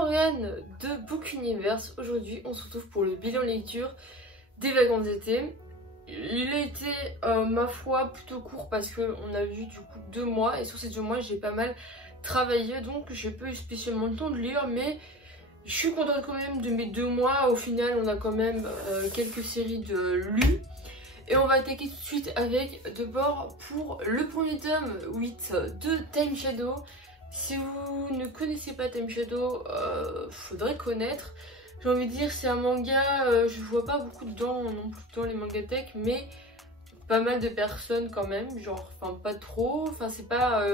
Morgane de Book Universe. Aujourd'hui on se retrouve pour le bilan lecture des vacances d'été. Il a été ma foi plutôt court parce qu'on a vu du coup 2 mois et sur ces 2 mois j'ai pas mal travaillé, donc j'ai pas eu spécialement le temps de lire, mais je suis contente quand même de mes 2 mois. Au final on a quand même quelques séries de lues. Et on va attaquer tout de suite avec d'abord pour le premier tome 8 de Time Shadow. Si vous ne connaissez pas Time Shadow, faudrait connaître. J'ai envie de dire c'est un manga, je vois pas beaucoup dedans non plus dans les mangatech, mais pas mal de personnes quand même, genre, enfin pas trop, enfin c'est pas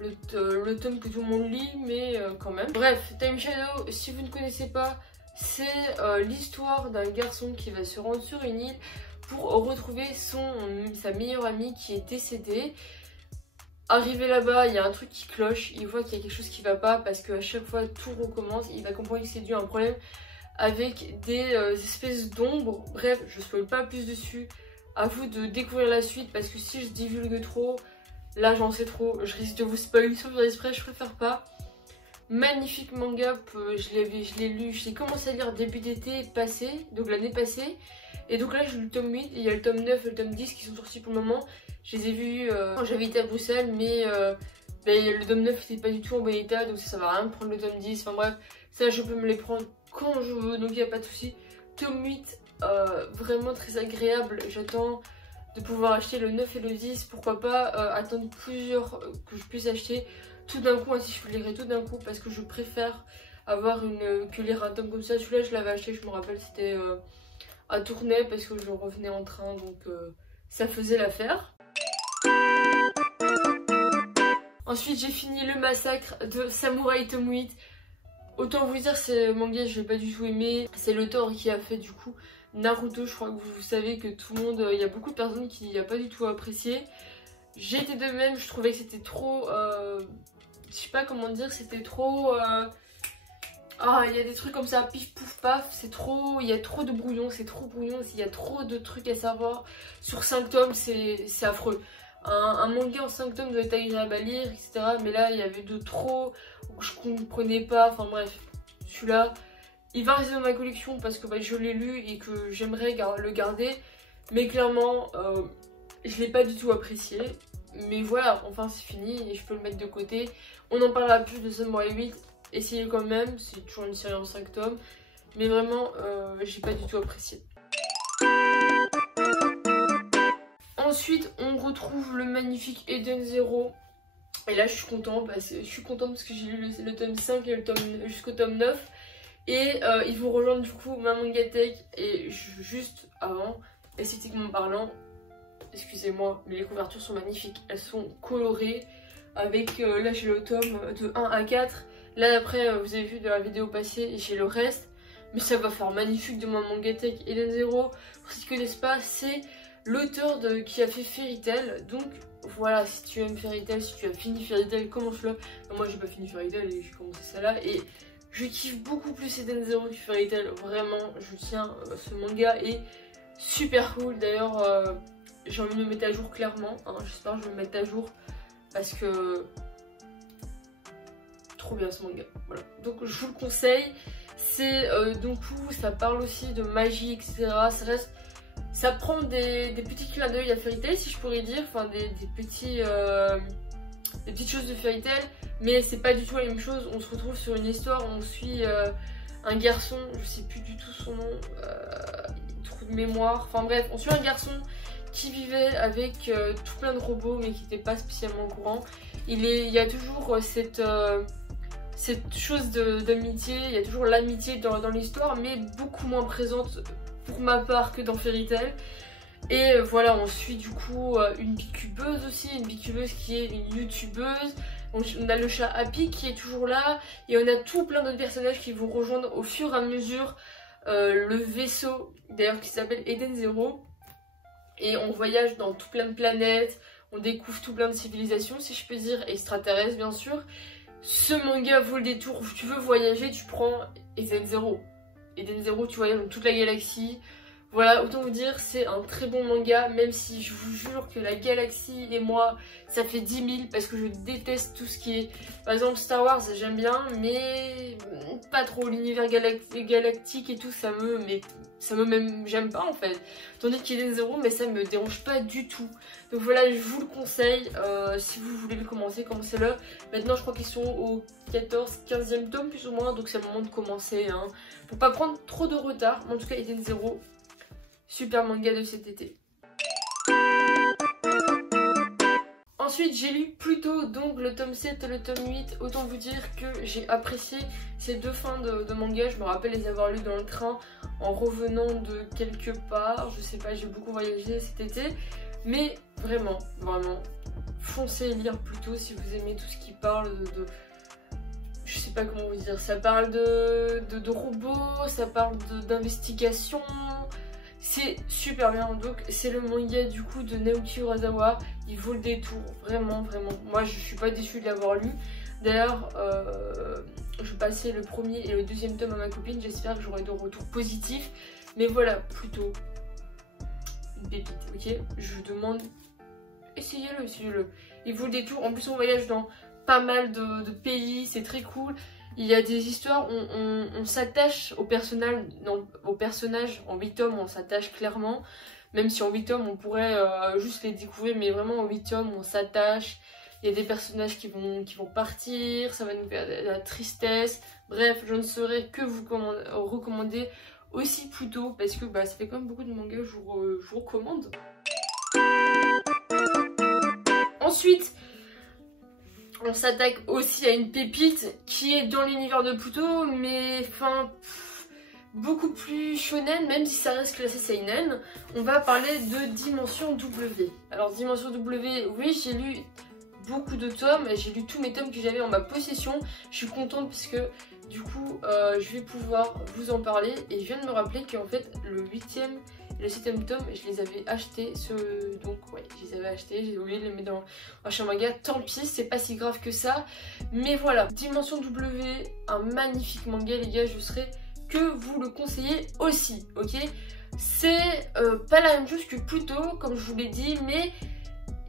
le tome que tout le monde lit, mais quand même. Bref, Time Shadow, si vous ne connaissez pas, c'est l'histoire d'un garçon qui va se rendre sur une île pour retrouver sa meilleure amie qui est décédée. Arrivé là-bas, il y a un truc qui cloche, il voit qu'il y a quelque chose qui va pas parce qu'à chaque fois tout recommence, il va comprendre que c'est dû à un problème avec des espèces d'ombres. Bref, je ne spoil pas plus dessus, à vous de découvrir la suite parce que si je divulgue trop, là j'en sais trop, je risque de vous spoiler sur exprès, je préfère pas. Magnifique manga, je l'ai lu, j'ai commencé à lire début d'été passé, donc l'année passée. Et donc là j'ai lu le tome 8, il y a le tome 9 et le tome 10 qui sont sortis pour le moment. Je les ai vus quand j'avais été à Bruxelles, mais le tome 9 n'était pas du tout en bon état, donc ça va rien de prendre le tome 10. Enfin bref, ça je peux me les prendre quand je veux, donc il n'y a pas de souci. Tome 8, vraiment très agréable, j'attends de pouvoir acheter le 9 et le 10, pourquoi pas attendre plusieurs que je puisse acheter tout d'un coup, si je peux lirai tout d'un coup, parce que je préfère avoir que lire un tome comme ça. Celui-là je l'avais acheté, je me rappelle, c'était à Tournai parce que je revenais en train, donc ça faisait l'affaire. Ensuite j'ai fini le massacre de Samouraï tome 8. Autant vous dire, c'est manga je l'ai pas du tout aimé. C'est l'auteur qui a fait du coup Naruto. Je crois que vous savez que tout le monde, il y a beaucoup de personnes qui n'ont pas du tout apprécié. J'ai été de même, je trouvais que c'était trop je sais pas comment dire, c'était trop il y a des trucs comme ça, pif pouf paf, c'est trop, il y a trop de brouillon, c'est trop brouillon, il y a trop de trucs à savoir. Sur 5 tomes, c'est affreux. Un manga en 5 tomes doit être agréable à lire, etc. Mais là, il y avait de trop, je comprenais pas, enfin bref. Celui-là, il va rester dans ma collection parce que je l'ai lu et que j'aimerais le garder. Mais clairement, je l'ai pas du tout apprécié. Mais voilà, enfin c'est fini et je peux le mettre de côté. On en parlera plus de Samurai 8. Essayez quand même, c'est toujours une série en 5 tomes. Mais vraiment, j'ai pas du tout apprécié. Ensuite, on retrouve le magnifique Eden Zero. Et là, je suis contente parce que j'ai lu le tome 5 et jusqu'au tome 9. Et ils vont rejoindre du coup ma mangatech. Et juste avant, esthétiquement parlant, excusez-moi, mais les couvertures sont magnifiques. Elles sont colorées avec, là j'ai le tome de 1 à 4. Là après, vous avez vu de la vidéo passée, j'ai le reste. Mais ça va faire magnifique de ma mangatech. Eden Zero, pour ceux qui ne connaissent pas, c'est l'auteur qui a fait Fairy Tail. Donc voilà, si tu aimes Fairy Tail, si tu as fini Fairy Tail, commence-le. Moi j'ai pas fini Fairy Tail et j'ai commencé ça là. Et je kiffe beaucoup plus Eden Zero que Fairy Tail. Vraiment, je tiens, ce manga est super cool. D'ailleurs, j'ai envie de me mettre à jour clairement. J'espère que je vais me mettre à jour parce que trop bien ce manga. Voilà. Donc je vous le conseille. C'est donc ça parle aussi de magie, etc. Ça prend des petits clins d'œil à Fairy Tail, si je pourrais dire, enfin des petites choses de Fairy Tail, mais c'est pas du tout la même chose. On se retrouve sur une histoire où on suit un garçon, je sais plus du tout son nom, trou de mémoire, enfin bref, on suit un garçon qui vivait avec tout plein de robots mais qui n'était pas spécialement au courant. Il y a toujours cette chose d'amitié, il y a toujours l'amitié dans l'histoire, mais beaucoup moins présente pour ma part que dans Fairy Tail. Et voilà, on suit du coup une bicubeuse aussi, une bicubeuse qui est une youtubeuse. On a le chat Happy qui est toujours là, et on a tout plein d'autres personnages qui vont rejoindre au fur et à mesure le vaisseau, d'ailleurs qui s'appelle Eden Zero. Et on voyage dans tout plein de planètes, on découvre tout plein de civilisations, si je peux dire, extraterrestres bien sûr. Ce manga vaut le détour. Tu veux voyager, tu prends Eden Zero. Eden Zero, tu voyages dans toute la galaxie. Voilà, autant vous dire, c'est un très bon manga, même si je vous jure que la galaxie et moi, ça fait 10 000 parce que je déteste tout ce qui est... Par exemple, Star Wars, j'aime bien, mais pas trop l'univers galactique et tout, même, j'aime pas en fait. Tandis qu'Eden Zero, mais ça me dérange pas du tout. Donc voilà, je vous le conseille, si vous voulez le commencer, commencez-le. Maintenant, je crois qu'ils sont au 14-15e tome plus ou moins, donc c'est le moment de commencer. Hein. Faut pas prendre trop de retard, mais en tout cas, Eden Zero, super manga de cet été. Ensuite, j'ai lu Pluto, donc le tome 7 et le tome 8. Autant vous dire que j'ai apprécié ces deux fins de manga. Je me rappelle les avoir lus dans le train en revenant de quelque part. Je sais pas, j'ai beaucoup voyagé cet été. Mais vraiment, foncez lire Pluto si vous aimez tout ce qui parle de je sais pas comment vous dire. Ça parle de robots, ça parle d'investigation. C'est super bien, donc c'est le manga du coup de Naoki Urasawa, il vaut le détour, vraiment. Moi je suis pas déçue de l'avoir lu. D'ailleurs, je passais le premier et le deuxième tome à ma copine, j'espère que j'aurai de retours positifs. Mais voilà, plutôt une pépite, ok? Je vous demande, essayez-le. Il vaut le détour, en plus on voyage dans pas mal de pays, c'est très cool. Il y a des histoires où on s'attache aux personnages en 8 tomes, on s'attache clairement. Même si en 8 tomes on pourrait juste les découvrir, mais vraiment en 8 tomes on s'attache. Il y a des personnages qui vont partir, ça va nous faire de la tristesse. Bref, je ne saurais que vous recommander aussi Pluto parce que ça fait quand même beaucoup de mangas, je vous recommande. Ensuite, on s'attaque aussi à une pépite qui est dans l'univers de Pluto, mais beaucoup plus shonen, même si ça reste classé seinen. On va parler de Dimension W. Alors Dimension W, oui, j'ai lu beaucoup de tomes, j'ai lu tous mes tomes que j'avais en ma possession. Je suis contente parce que du coup je vais pouvoir vous en parler, et je viens de me rappeler qu'en fait le 8e et le 7e tome je les avais achetés, donc ouais, je les avais achetés, j'ai oublié de les mettre dans un manga, tant pis, c'est pas si grave que ça. Mais voilà, Dimension W, un magnifique manga les gars, je serais que vous le conseillez aussi, ok? C'est pas la même chose que Pluto comme je vous l'ai dit, mais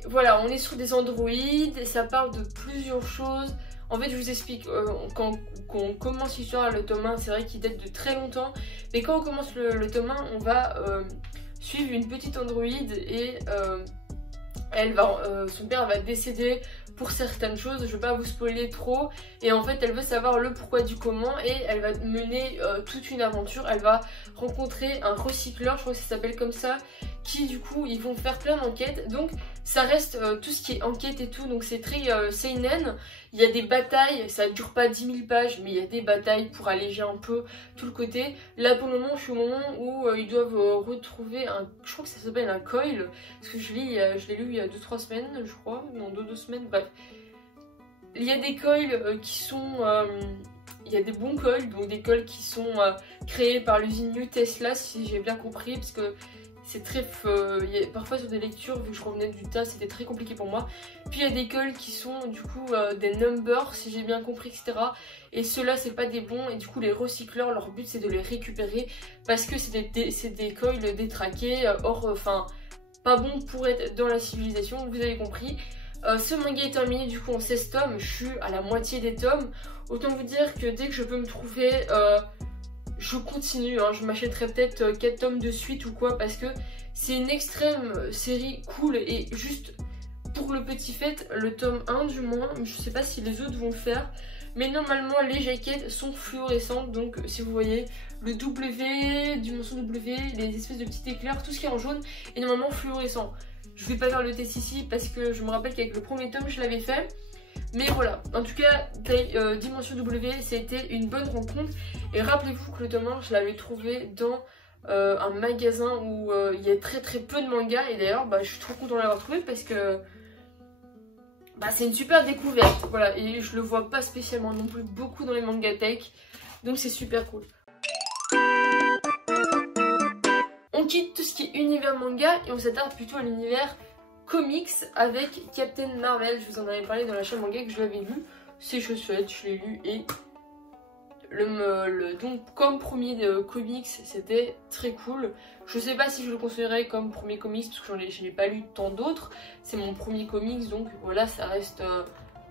voilà, on est sur des androïdes et ça parle de plusieurs choses. En fait, je vous explique, quand on commence l'histoire, le tome 1, c'est vrai qu'il date de très longtemps, mais quand on commence le tome 1, on va suivre une petite androïde et son père va décéder pour certaines choses, je vais pas vous spoiler trop, et en fait elle veut savoir le pourquoi du comment, et elle va mener toute une aventure. Elle va rencontrer un recycleur, je crois que ça s'appelle comme ça, qui du coup ils vont faire plein d'enquêtes, donc ça reste tout ce qui est enquête et tout, donc c'est très seinen. Il y a des batailles, ça dure pas 10 000 pages, mais il y a des batailles pour alléger un peu tout le côté. Là pour le moment je suis au moment où ils doivent retrouver je crois que ça s'appelle un coil, parce que je l'ai lu il y a 2-3 semaines je crois, non 2 semaines, bref. Il y a des coils qui sont... il y a des bons coils, donc des coils qui sont créés par l'usine New Tesla, si j'ai bien compris, parce que c'est très... parfois sur des lectures, vu que je revenais du tas, c'était très compliqué pour moi. Puis il y a des coils qui sont du coup des numbers, si j'ai bien compris, etc. Et ceux-là, c'est pas des bons, et du coup les recycleurs, leur but c'est de les récupérer, parce que c'est des coils détraqués, pas bons pour être dans la civilisation, vous avez compris. Ce manga est terminé du coup en 16 tomes, je suis à la moitié des tomes. Autant vous dire que dès que je peux me trouver, je continue, hein. Je m'achèterai peut-être 4 tomes de suite ou quoi, parce que c'est une extrême série cool. Et juste pour le petit fait, le tome 1 du moins, je sais pas si les autres vont le faire, mais normalement les jaquettes sont fluorescentes, donc si vous voyez le W, Dimension W, les espèces de petits éclairs, tout ce qui est en jaune est normalement fluorescent. Je vais pas faire le test ici parce que je me rappelle qu'avec le premier tome je l'avais fait. Mais voilà, en tout cas, Dimension W, ça a été une bonne rencontre. Et rappelez-vous que le tome 1, je l'avais trouvé dans un magasin où il y a très peu de mangas. Et d'ailleurs, je suis trop contente de l'avoir trouvé parce que c'est une super découverte. Voilà, et je le vois pas spécialement non plus beaucoup dans les mangas tech. Donc c'est super cool. On quitte tout ce qui est univers manga et on s'attarde plutôt à l'univers comics avec Captain Marvel. Je vous en avais parlé dans la chaîne manga que je l'avais lu. C'est chouette, je l'ai lu et Donc comme premier comics, c'était très cool. Je sais pas si je le considérerais comme premier comics parce que je n'ai pas lu tant d'autres. C'est mon premier comics, donc voilà, ça reste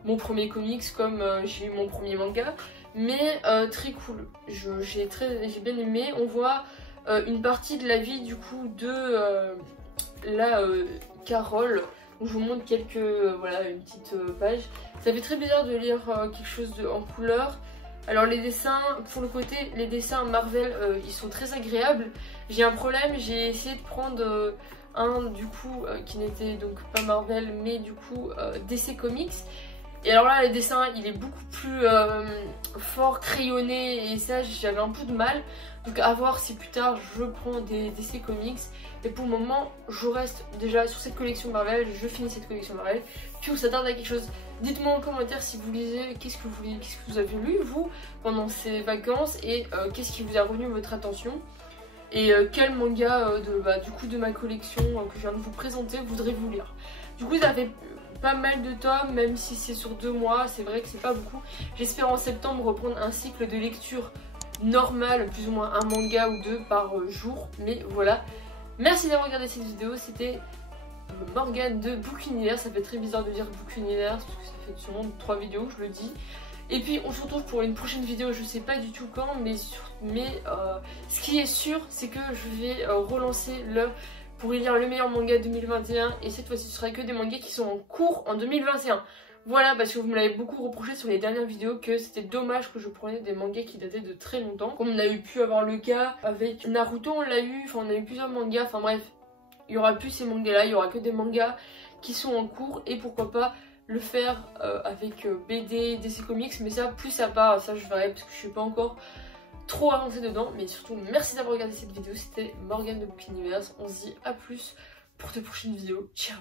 mon premier comics comme j'ai eu mon premier manga. Mais très cool, j'ai bien aimé. On voit une partie de la vie du coup de Carole. Donc, je vous montre voilà, une petite page. Ça fait très bizarre de lire quelque chose en couleur. Alors les dessins, pour le côté, les dessins Marvel, ils sont très agréables. J'ai un problème, j'ai essayé de prendre un du coup qui n'était donc pas Marvel mais du coup DC Comics. Et alors là les dessins il est beaucoup plus fort, crayonné et ça j'avais un peu de mal. Donc à voir si plus tard je prends des DC Comics. Et pour le moment je reste déjà sur cette collection Marvel, je finis cette collection Marvel. Puis on s'attarde à quelque chose. Dites-moi en commentaire si vous lisez, qu'est-ce que vous avez lu vous pendant ces vacances et qu'est-ce qui vous a retenu votre attention. Et quel manga du coup de ma collection que je viens de vous présenter voudrez-vous lire. Du coup ça fait pas mal de tomes, même si c'est sur 2 mois, c'est vrai que c'est pas beaucoup. J'espère en septembre reprendre un cycle de lecture normal, plus ou moins un manga ou 2 par jour. Mais voilà, merci d'avoir regardé cette vidéo, c'était Morgane de Book Universe. Ça fait très bizarre de dire Book Universe parce que ça fait sûrement 3 vidéos, je le dis. Et puis on se retrouve pour une prochaine vidéo, je sais pas du tout quand, mais ce qui est sûr, c'est que je vais relancer pour lire le meilleur manga 2021. Et cette fois-ci, ce sera que des mangas qui sont en cours en 2021. Voilà, parce que vous me l'avez beaucoup reproché sur les dernières vidéos que c'était dommage que je prenais des mangas qui dataient de très longtemps. Comme on a pu avoir le cas avec Naruto, on l'a eu, enfin on a eu plusieurs mangas, enfin bref. Il n'y aura plus ces mangas-là, il y aura que des mangas qui sont en cours et pourquoi pas le faire avec BD, DC Comics, mais ça plus à part, ça je verrai parce que je suis pas encore trop avancée dedans. Mais surtout merci d'avoir regardé cette vidéo, c'était Morgane de Book Universe, on se dit à plus pour de prochaines vidéos, ciao.